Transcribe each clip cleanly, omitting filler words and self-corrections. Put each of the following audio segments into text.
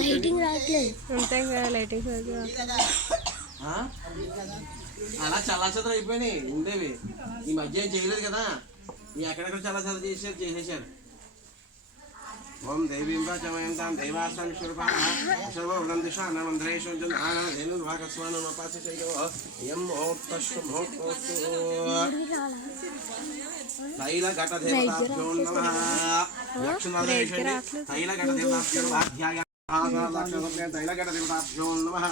Lighting రావట్లేదు. అంతే కదా లైటింగ్ అలా చల్లాచదరం అయిపోయినాయి ఉండేవి. ఈ మధ్య ఏం చేయలేదు కదా, ఎక్కడెక్కడ చల్లాచదరం చేసేసారు. ఓం దైవీంబ చమయంతాం దైవాస్తాం శుభం దిశ మంత్రేషు తైలఘటదేవతాభ్యో నమః. తైలఘటదేవతాభ్యో అధ్యాయ తైలఘటదేవతాభ్యో నమః.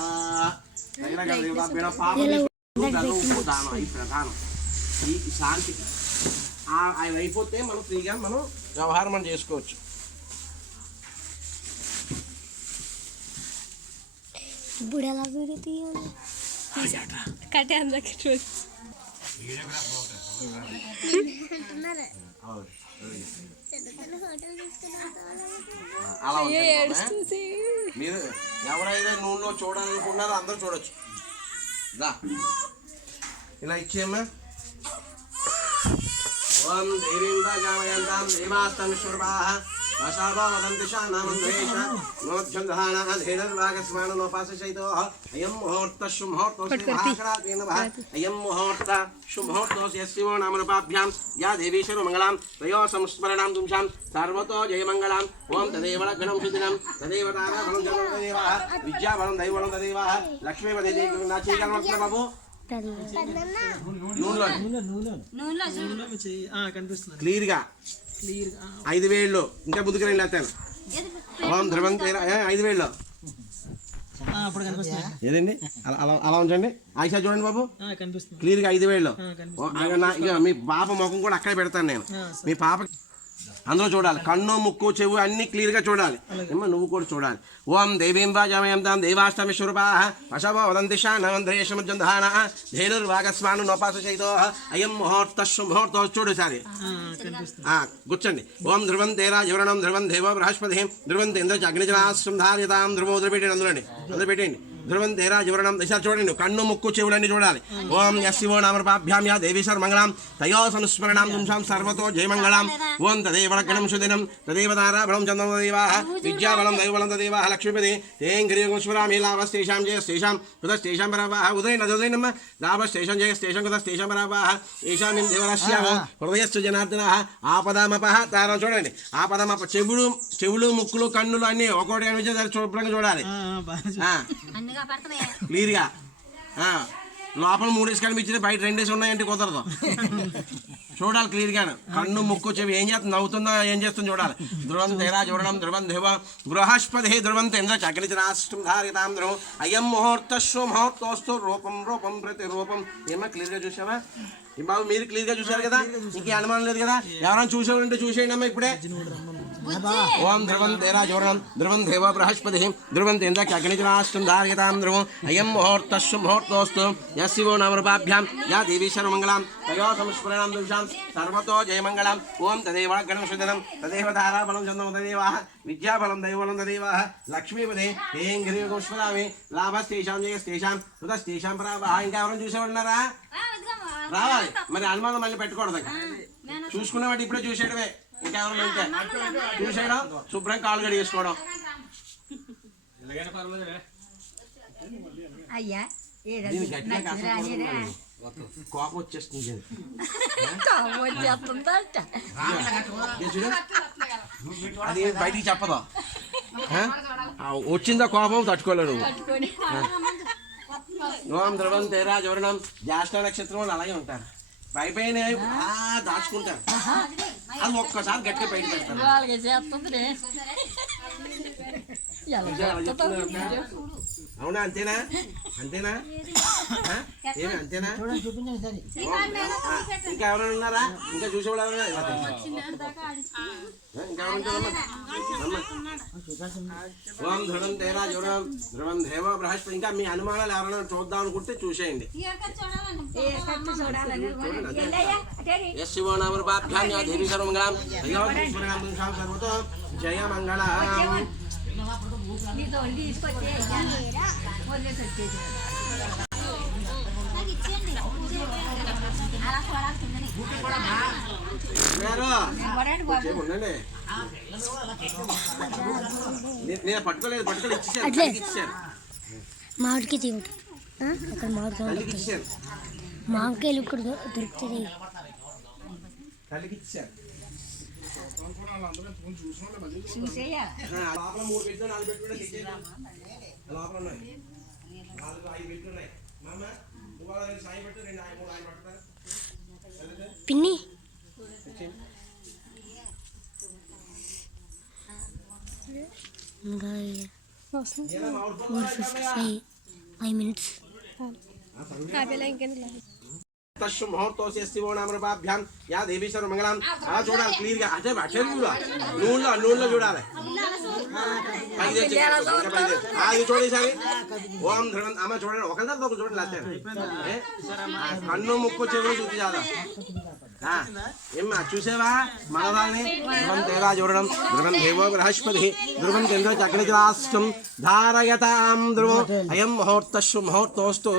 తైలఘటదేవతాభ్యో దానం ఈ ప్రధానం ఈ శాంతి. ఆయన అయిపోతే మనం ఫ్రీగా మనం వ్యవహారం మనం చేసుకోవచ్చు. ఇప్పుడు ఎలా వీడియో తీయాలి? కట్టే అందరికి చూసి అలా మీరు ఎవరైతే నూనెలో చూడాలనుకున్నారో అందరూ చూడొచ్చు. దా ఇలా ఇచ్చేయమ్మా. ఓం దేవీంద్ర జామయంతాం దేవాస్తమిశ్వరాః వశాభా వదంతి శానామంద్రేష నోధ్యంధానాధేనర్వాగస్మానోపాసశైతో అయం ముహూర్త శుముహూర్తోస్మిమహాశరాత్రే నమః. అయం ముహూర్త శుముహూర్తోస్యస్యో నామరూపాభ్యాం యా దేవీ సర్వమంగళాం త్రయో సంస్మరణాం తుంషాం సర్వతో జయమంగళాం. ఓం తదేవ లగ్నం సుదినం తదేవ తారాబలం జనం తదేవః విద్యాబలం దైవబలం తదేవః లక్ష్మీపదే నా చేయగలమంటున్నా బాబు. క్లియర్ గా 5 వేళ్ళు ఇంకా ముందుకు రండి. లేస్తాను ఓం ధ్రువం 5 వేళ్ళు ఏదండి అలా ఉంచండి. ఆయిషా చూడండి బాబు క్లియర్ గా 5 వేళ్ళు. మీ పాప ముఖం కూడా అక్కడే పెడతాను నేను. మీ పాప అందరూ చూడాలి, కన్ను ముక్కు చెవు అన్ని క్లియర్గా చూడాలి. ఏమో నువ్వు కూడా చూడాలి. ఓం దేవీంబా జమయంతాం దేవాష్టమిశ్వరూపాః వశవో వదంతి శానమంద్రేషమజ్జంధాన ధేనుర్వాగస్మాను నోపాసశైతో అయం ముహూర్త శుముహూర్తో చూడు సారి కూర్చోండి. ఓం ధ్రువం తేరా యువరణం ధ్రువం దేవో బృహస్పతి ధ్రువం తేంద్ర అగ్నిజనాశ్రం ధార్యతాం ధ్రువం వదిలిపెట్టండి. అందులో పెట్టండి. ధ్రువం తేరా యువరణం దిశ చూడండి, కన్ను ముక్కు చెవులన్నీ చూడాలి. ఓం యశివో నామరూపాభ్యాం యా దేవీ సర్వమంగళాం తయో సంస్మరణాం తుంషాం సర్వతో జయమంగళాం. ఓం తదేవ లగ్నం సుదినం తదేవ తారాబలం చంద్రం తదేవః విద్యాబలం దైవబలం తదేవః లక్ష్మీపదే తేం గిరిగుస్వరామి లాభస్తేషాం జయస్తేషాం కృతస్తేషాం పరావాః. ఉదయనమ్మ లాభస్తేషం జయస్తేషం కృతస్తేషం పరావాః. ఏషాం దేవరస్యాః హృదయస్థు జనార్దనః ఆపదామపః. తారం చూడండి, ఆపదామప చెవులు ముక్కులు కన్నులు అన్ని ఒక్కొక్కటి కనిపించేది శుభ్రంగా చూడాలి క్లియర్గా. లోపల 3 డేస్ కనిపించింది, బయట 2 డేస్ ఉన్నాయంటే కుదరదు. చూడాలి క్లియర్గా. కన్ను ముక్కు చెవి ఏం చేస్తుంది, నవ్వుతుందో ఏం చేస్తుంది చూడాలి. ధ్రువం తేరా చూడడం ధ్రువం దేవ బృహస్పతి ధ్రువం తేంద్ర చక్రరాష్ట్రం ధారితాం ధ్రువం అయం ముహూర్త శుముహూర్తోస్తు రూపం రూపం ప్రతి రూపం. ఏమో క్లియర్గా చూసావా ఈ బాబు? మీరు క్లియర్గా చూసారు కదా, ఇంకే అనుమానం లేదు కదా. ఎవరైనా చూసేవారంటే చూసేయండి అమ్మా ఇప్పుడే. ఓం ధ్రువం తేరా చూడడం ధ్రువం దేవ బృహస్పతి ధ్రువం తేంద్ర చక్రరాష్ట్రం ధారితాం ధ్రువం అయం ముహూర్త శుముహూర్తోస్తు యశివో నామరూపాభ్యాం యా దేవీ సర్వమంగళాం తయో సంస్మరణాం తుంషాం సర్వతో జయమంగళాం. ఓం తదేవ లగ్నం సుదినం తదేవ తారాబలం చంద్రం తదేవః విద్యాబలం దైవబలం తదేవః లక్ష్మీపదే తేం గిరిగుస్వరామి లాభస్తేషాం జయస్తేషాం కృతస్తేషాం పరావాః. ఇంకా ఎవరైనా చూసేవాడున్నారా? రావాలి మరి, అనుమానం మళ్ళీ పెట్టకూడదు. చూసుకునేవాడు ఇప్పుడే చూసేయడమే. ఇంకెవరైనా ఉంటే చూసేయడం, శుభ్రం కాలు కడిగేసుకోవడం. కోపం వచ్చేస్తుంది. అది బయటికి చెప్పదు. వచ్చిందా కోపం తట్టుకోలేడు. ఓం ధ్రువం తేరా జవరణం జ్యేష్ఠ నక్షత్రం వాళ్ళు అలాగే ఉంటారు. పైపైన దాచుకుంటారు. అది ఒక్కసారి గట్టిగా బయట పెడతారు. అవునా? అంతేనా? అంతేనా? ఏమి అంతేనా? ఇంకా ఎవరైనా ఉన్నారా? ఇంకా చూసేవాళ్ళు ఓం ధ్రువం తేరా ధ్రువం ధ్రువం దేవ బృహస్పతి. ఇంకా మీ అనుమానాలు ఎవరైనా చూద్దాం అనుకుంటే చూసేయండి. శివో నామరూపాభ్యాం యా దేవీ సర్వమంగళాం సర్వతో జయమంగళాం. కొంచెం ఉండండి. నేను పట్టుకోలేదు ఇచ్చేసాను, అట్లే. తల్లికి ఇచ్చేసాను, మామిడికి తీయటి అక్కడ మామిడికాయ తల్లికి ఇచ్చేసాను, మామిడికాయలు ఇక్కడ దొరుకుతుంది. తల్లికి ఇచ్చేసాను. లోపల 3 పెట్టుకుని 4 పెట్టుకుంటే లోపల ఉన్నాయి 4 5 పెట్టుకున్నాయి. మామ నువ్వు వాళ్ళ సాయి పెట్టు, 2 3 ఆయన పట్టుతారు. పిన్ని ఇంకా 5 minutes. తస్సు ముహూర్తోసి శివో నామరూపాభ్యాం యా దేవీ సర్వమంగళం. అలా చూడాలి క్లియర్ గా, అంటే నూనెలో చూడాలి. ఇది చూడేసారి ఓం ధ్రువం అమ్మ చూడండి, ఒక చూడండి లేకపోతే కన్ను ముక్కు చెవులు చూసి చాలా ఏమ్మా చూసేవా మనదాన్ని. ధ్రువం తేరా చూడడం, ధ్రువం దేవో బృహస్పతి, ధ్రువం చంద్ర చక్రరాష్ట్రం ధారయతాం ధ్రువం. అయం ముహూర్తస్సు ముహూర్తోస్తు